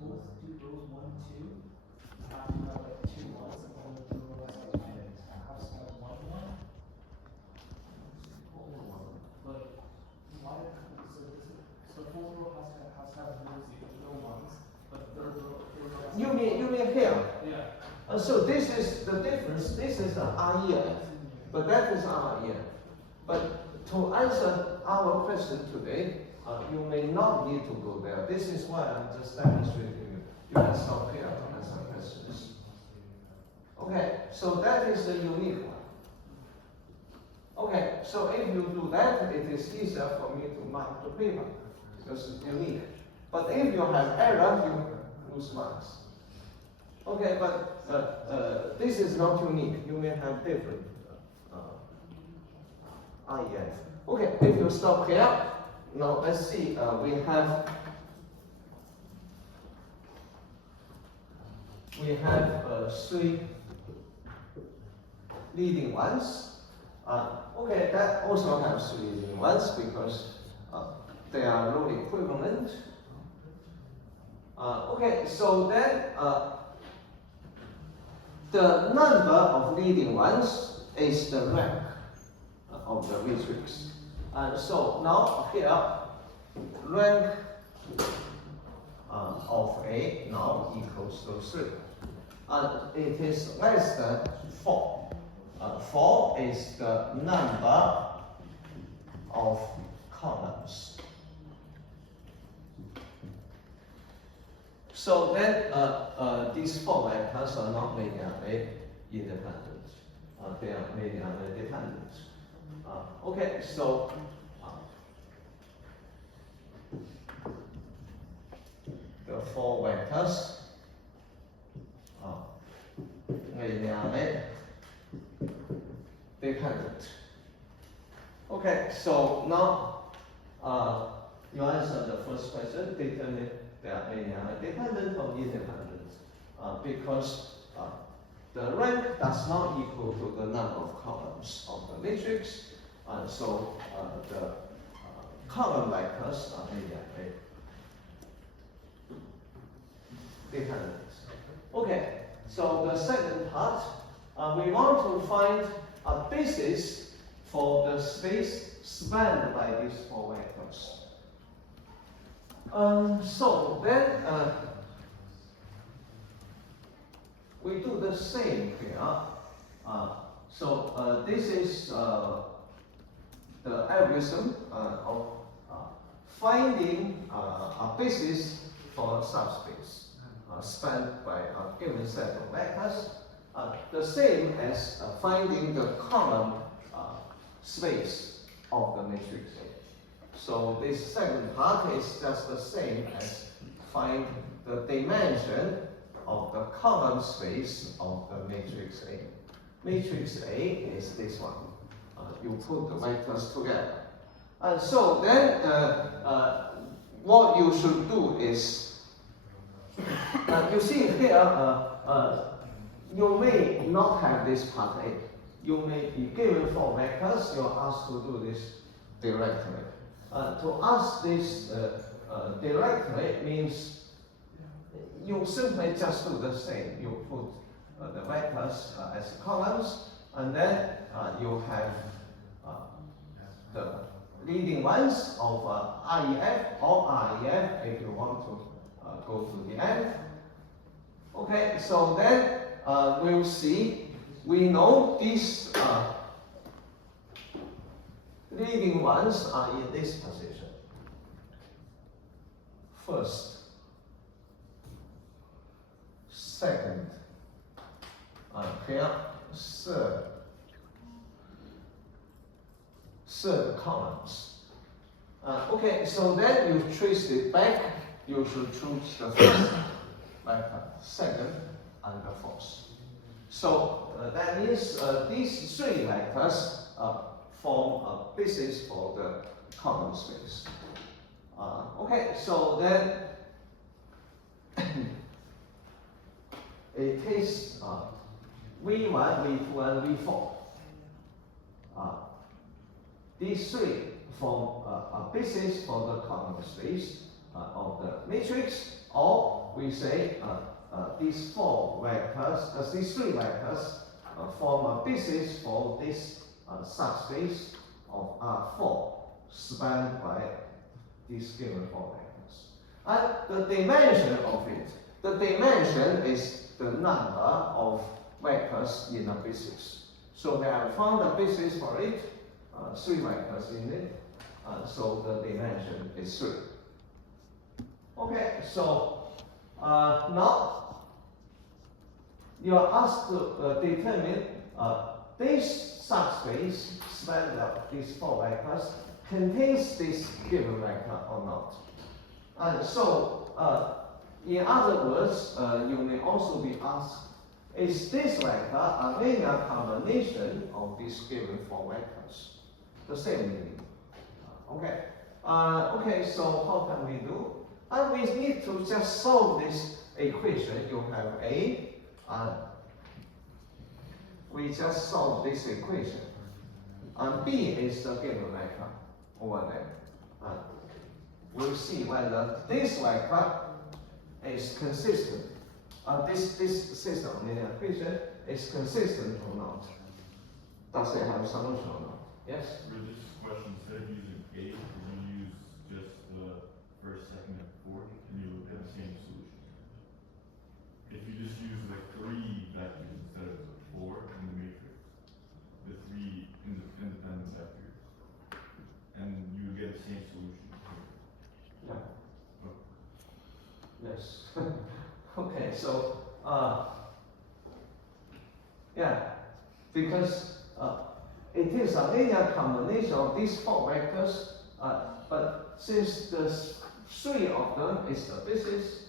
both two rows 1 and 2 have to have like 2 ones, and then the row has like has to have 1 1. But why? So the fourth row has to have no ones, but the third row has to You mean here? Yeah. So this is the difference. This is REF, but that is REF. But to answer our question today, you may not need to go there. This is why I'm just demonstrating you. You can stop here to answer questions. Okay, so that is the unique one. Okay, so if you do that, it is easier for me to mark the paper because it's unique. But if you have error, you lose marks. Okay, but this is not unique. You may have different IEF. Okay, if you stop here, now let's see. We have 3 leading ones. Okay, that also has 3 leading ones because they are rule equivalent. Okay, so then the number of leading ones is the rank of the matrix. And so now here, rank of A now equals to 3. And it is less than 4. 4 is the number of columns. So then these 4 vectors are not linearly independent. They are linearly dependent. Okay, so the 4 vectors are linearly dependent. Okay, so now you answer the first question, determine they are linearly dependent or independent, because the rank does not equal to the number of columns of the matrix, and so the column vectors are linearly dependent. Okay, so the second part, we want to find a basis for the space spanned by these 4 vectors. So then we do the same here. So this is the algorithm of finding a basis for a subspace spanned by a given set of vectors, the same as finding the common space of the matrix A. So this second part is just the same as find the dimension of the common space of the matrix A. Matrix A is this one. You put the vectors together. And so then what you should do is, you see here, you may not have this part A. You may be given 4 vectors, you're asked to do this directly. To ask this directly means you simply just do the same. You put the vectors as columns, and then you have the leading ones of REF or REF if you want to go to the end. Okay, so then we'll see. We know these leading ones are in this position. First, second, here, third columns. Okay, so then you trace it back. You should choose the first vector, second, and the fourth. So that means these 3 vectors form a basis for the common space. Okay, so then it is V1, V2, and V4. These 3 form a basis for the common space of the matrix, or we say these these three vectors form a basis for this subspace of R4 spanned by these given four vectors. And the dimension of it, the dimension is the number of vectors in a basis. So we have found a basis for it, three vectors in it, so the dimension is 3. Okay, so now you are asked to determine this subspace spanned up these four vectors contains this given vector or not. And so, in other words, you may also be asked, is this vector a linear combination of these given four vectors? The same meaning. Okay. Okay, so how can we do? We need to just solve this equation. You have A, and we just solve this equation. And B is the given vector over there. We'll see whether this vector is consistent. This system linear equation is consistent or not. Does it have a solution or not? Yes? For this question, instead of using A, could you use just the first, second, and fourth, and you would have the same solution? If you just use the 3 vectors instead of the 4 in the matrix, the 3 independent vectors, and you would get the same solution. Yeah. Oh. Yes. Okay, so yeah, because it is a linear combination of these four vectors, but since the 3 of them is the basis,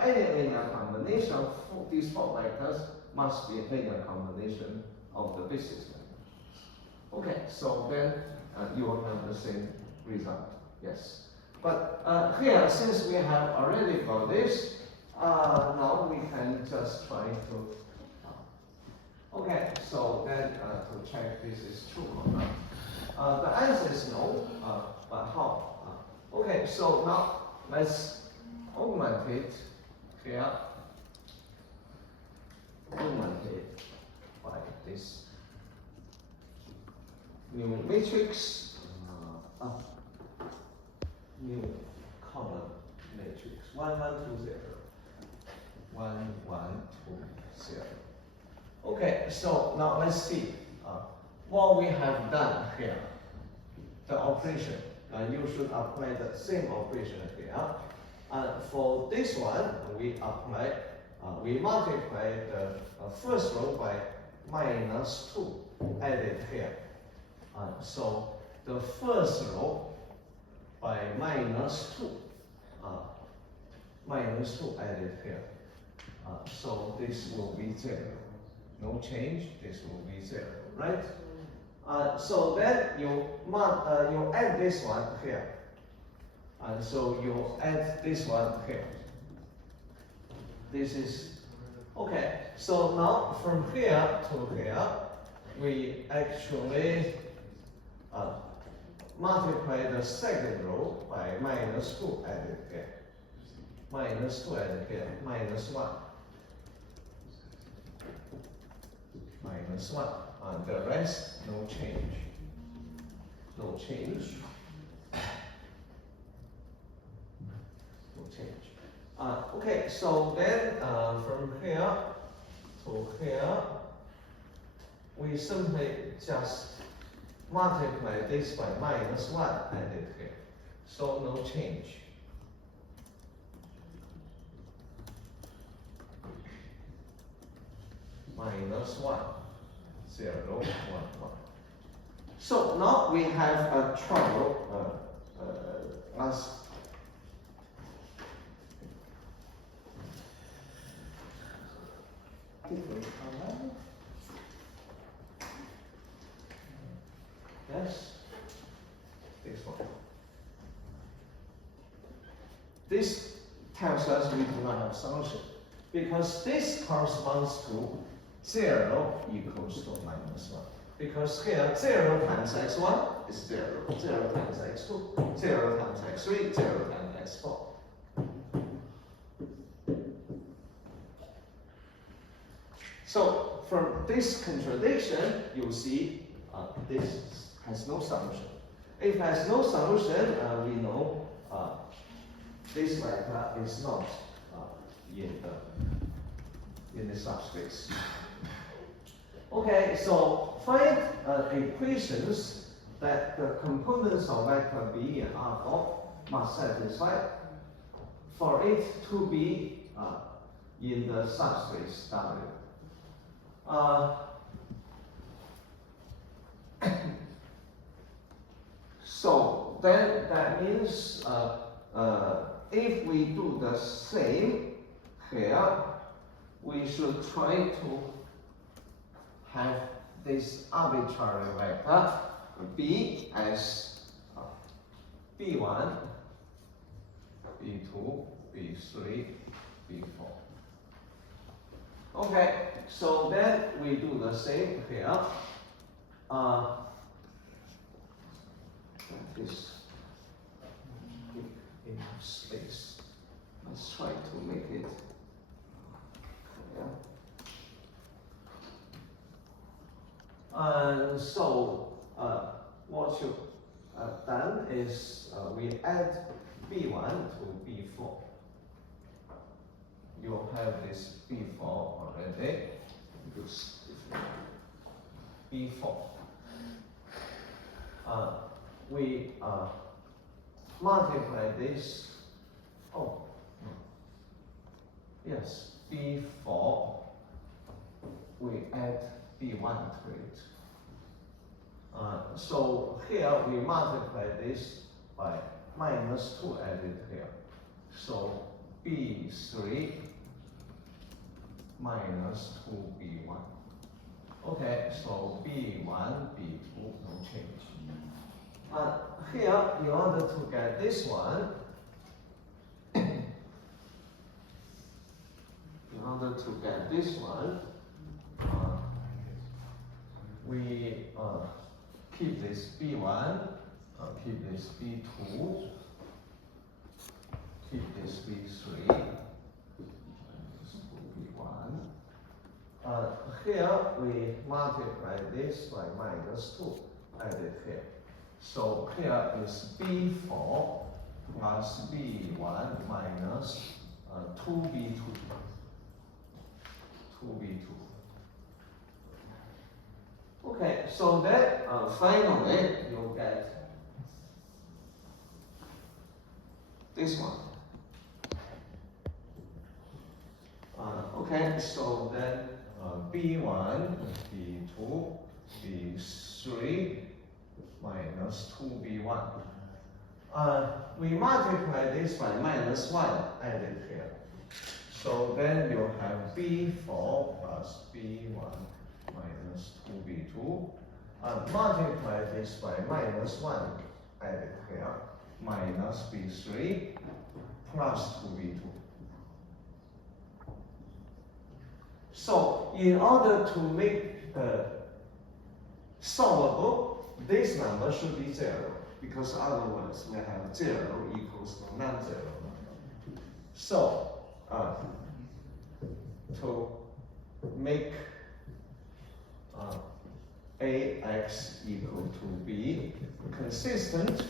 any linear combination of these four vectors must be a linear combination of the basis vectors. Okay, so then you will have the same result. Yes. But here, since we have already got this, now we can just try to. Okay, so then to check this is true or not. The answer is no, but how? Okay, so now let's augment it here. Augment it by this new matrix, new column matrix 1, 1, 2, 0. 1, 1, 2, 0. Okay, so now let's see what we have done here. The operation, you should apply the same operation here. And for this one, we apply, we multiply the first row by -2 added here. So the first row by -2, -2 added here. So this will be 0. No change, this will be 0, right? So then you add this one here. And so you add this one here. This is, okay, so now from here to here, we actually multiply the second row by -2 added here. -2 added here, -1. -1, and the rest, no change. No change. No change. Okay, so then from here to here, we simply just multiply this by -1 added here. So no change. -1, 0, 1, 1. So now we have a trouble as yes, this one. This tells us we do not have solution because this corresponds to 0 equals to -1. Because here 0 times x1 is 0, 0 times x2, 0 times x3, 0 times x4. So from this contradiction, you see this has no solution. If it has no solution, we know this vector is not in the subspace. Okay, so find equations that the components of vector B and R4 must satisfy for it to be in the subspace W. So then that means if we do the same here, we should try to have this arbitrary vector B as B1, B2, B3, B4. Okay, so then we do the same here. This enough space. Let's try to make it clear. And so what you've done is we add B1 to B4. You have this B4 already. Use B4. We multiply this. Oh, no. Yes, B4. We add B1 to it. So here we multiply this by -2 added here. So B3 minus 2B1. Okay, so B1, B2, no change. Here, in order to get this one, we keep this B1, keep this B2, keep this B3, B1. Here we multiply this by -2 added here. So here is B4 plus B1 minus 2B2. 2B2. Okay, so then finally you get this one. Okay, so then B1, B2, B3 minus 2B1. We multiply this by -1 added here. So then you have B4 plus B1 minus 2B2. Multiply this by -1 added here, minus B3 plus 2B2. So in order to make solvable, this number should be 0, because otherwise we have 0 equals to non-zero. So to make AX equal to B consistent,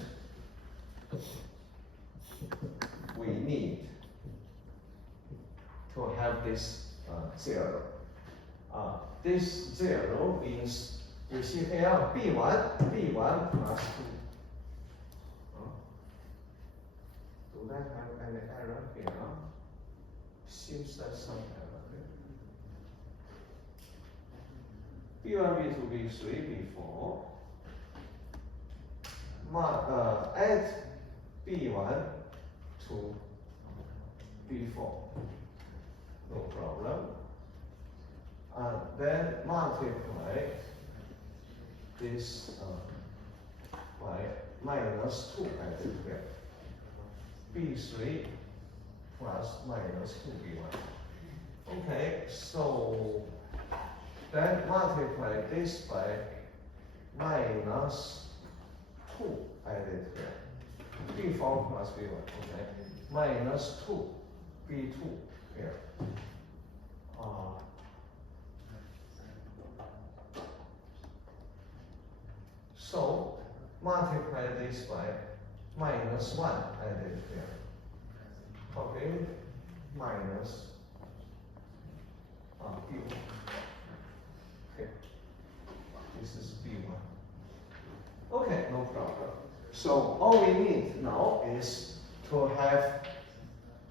we need to have this 0. This 0 means, you see here, B1 plus 2. Do that have any error here? Seems there's some error there. B1, B2, B3, B4. Add B1 to B4. No problem. And then multiply this by -2 added here. B3 plus -2B1. Okay, so then multiply this by -2 added here. B4 plus B1, okay. -2 B2 here. multiply this by minus 1 added here. Okay, minus B1. Okay, this is B1. Okay, no problem. So all we need now is to have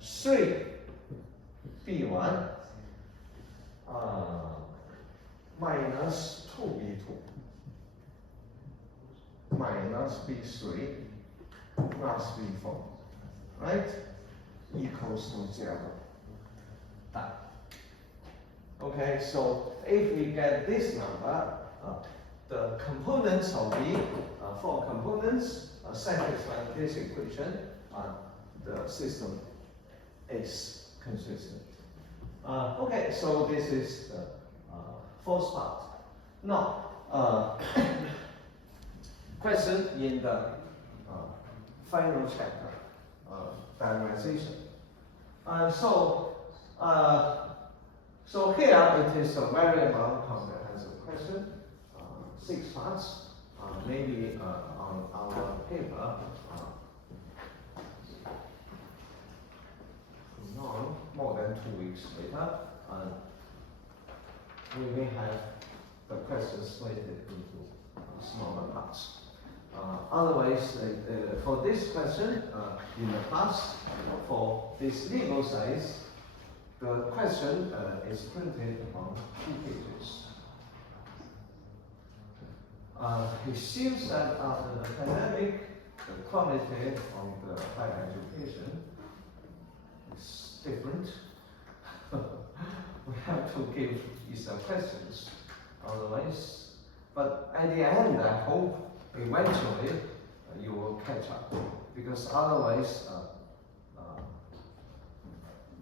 3 B1 minus 2B2 minus B3 plus B4, right? Equals to 0. Done. Okay, so if we get this number, the components of B, 4 components, satisfy this equation, the system is consistent. Okay, so this is the first part. Now, question in the final chapter, diagonalization. So here it is a very long comprehensive question, 6 parts. Maybe on our paper, more than 2 weeks later, we may have the questions split into smaller parts. Otherwise, for this question, in the past, for this legal size, the question is printed on 2 pages. It seems that after the pandemic, the quality of the higher education is different. We have to give easier questions, otherwise. But at the end, I hope eventually you will catch up, because otherwise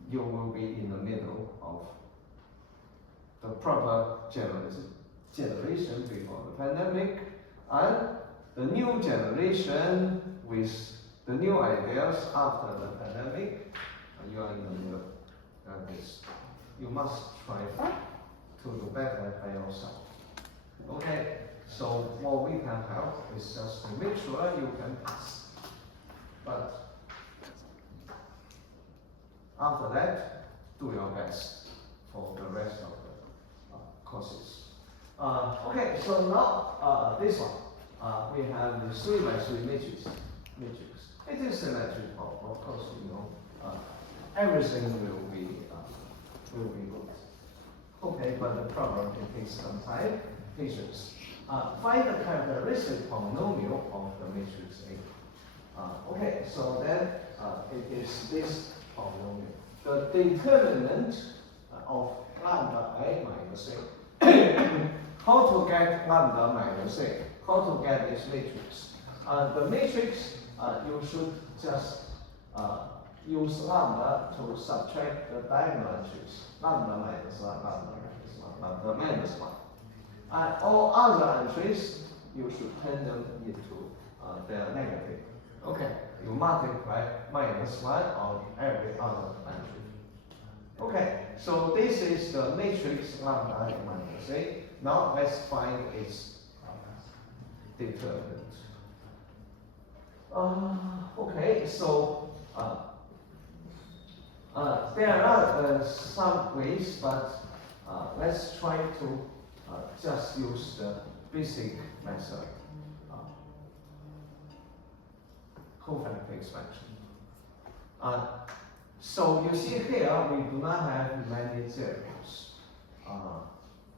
you will be in the middle of the proper generation before the pandemic and the new generation with the new ideas after the pandemic. You are in the middle. That is, you must try to do better by yourself. Okay, so what we can help is just to make sure you can pass. But after that, do your best for the rest of the courses. Okay, so now this one, we have the 3 by 3 matrix. It is symmetrical, of course, you know. Everything will be good. Okay, but the problem can take some time, patience. Find the characteristic polynomial of the matrix A. Okay, so then it is this polynomial. The determinant of lambda I minus A. How to get lambda minus A? How to get this matrix? The matrix, you should just use lambda to subtract the diagonal entries. Lambda minus 1, lambda minus 1, lambda minus 1. And all other entries, you should turn them into their negative. Okay, you multiply minus 1 on every other entry. Okay, so this is the matrix lambda minus A. Now let's find its determinant. Okay, so there are some ways, but let's try to just use the basic method, cofactor expansion. So you see here, we do not have many zeros.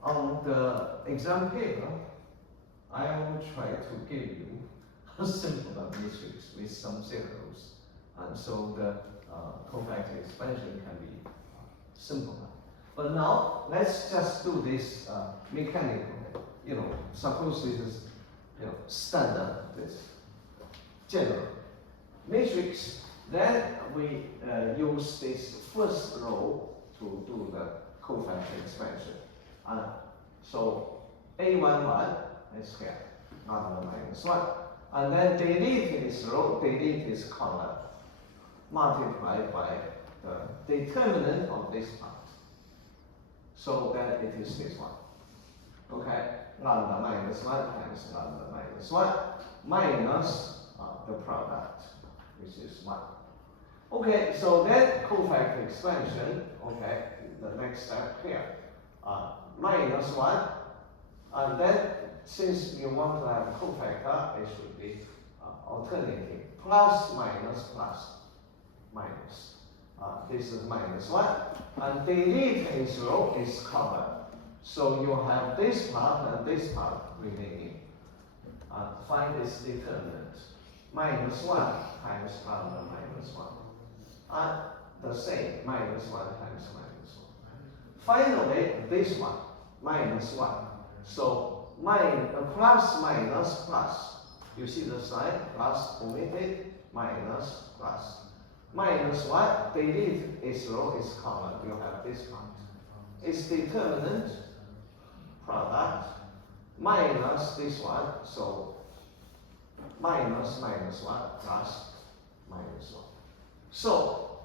On the exam paper, I will try to give you a simpler matrix with some zeros, and so the cofactor expansion can be simpler. But now, let's just do this mechanically. You know, suppose this is, standard, this general matrix. Then we use this first row to do the cofactor expansion. So A11 is here, lambda minus 1. And then delete this row, delete this column, multiplied by the determinant of this part. So that it is this one. Okay, lambda minus 1 times lambda minus 1. minus the product, which is 1. Okay, so then cofactor expansion, okay, the next step here, minus 1, and then since you want to have a cofactor, it should be alternating, plus, minus, plus, minus. This is minus 1, and delete A0 is common. So you have this part and this part remaining. Find its determinant. Minus 1 times lambda minus 1. The same, minus 1 times minus 1. Finally, this one, minus 1. So plus, minus, plus. You see the sign, plus omitted, minus, plus. Minus 1, delete A0 is common. You have this part. Its determinant, product, minus this one, so minus 1 plus minus 1. So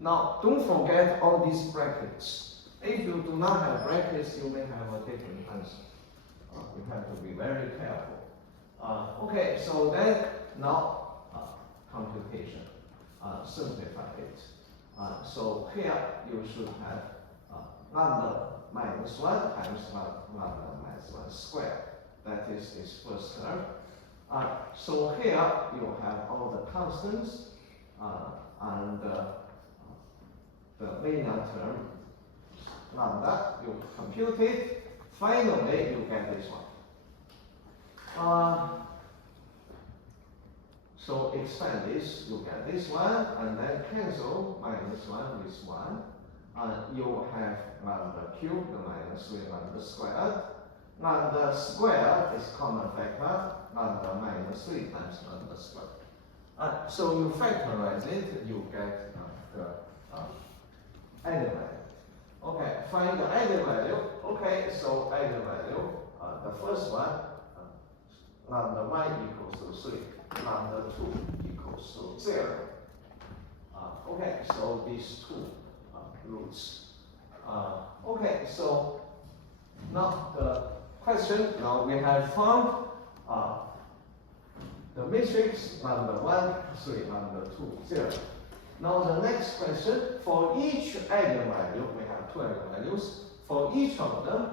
now don't forget all these brackets. If you do not have brackets, you may have a different answer. You have to be very careful. Okay, so then now computation, simplify it. So here you should have lambda minus 1 times lambda minus 1 squared. That is this first term. So here you have all the constants and the linear term lambda, you compute it. Finally, you get this one. So expand this, you get this one, and then cancel minus 1 with 1. You have lambda cubed minus 3 lambda squared. Lambda squared is common factor, lambda minus 3 times lambda squared. So you factorize it, you get the eigenvalue. Okay, find the eigenvalue. Okay, so eigenvalue, the first one, lambda 1 equals to 3, lambda 2 equals to 0. Okay, so these two roots. Okay, so now the question, now we have found the matrix lambda 1, 3, lambda 2, 0. Now the next question, for each eigenvalue, we have two eigenvalues. For each of them,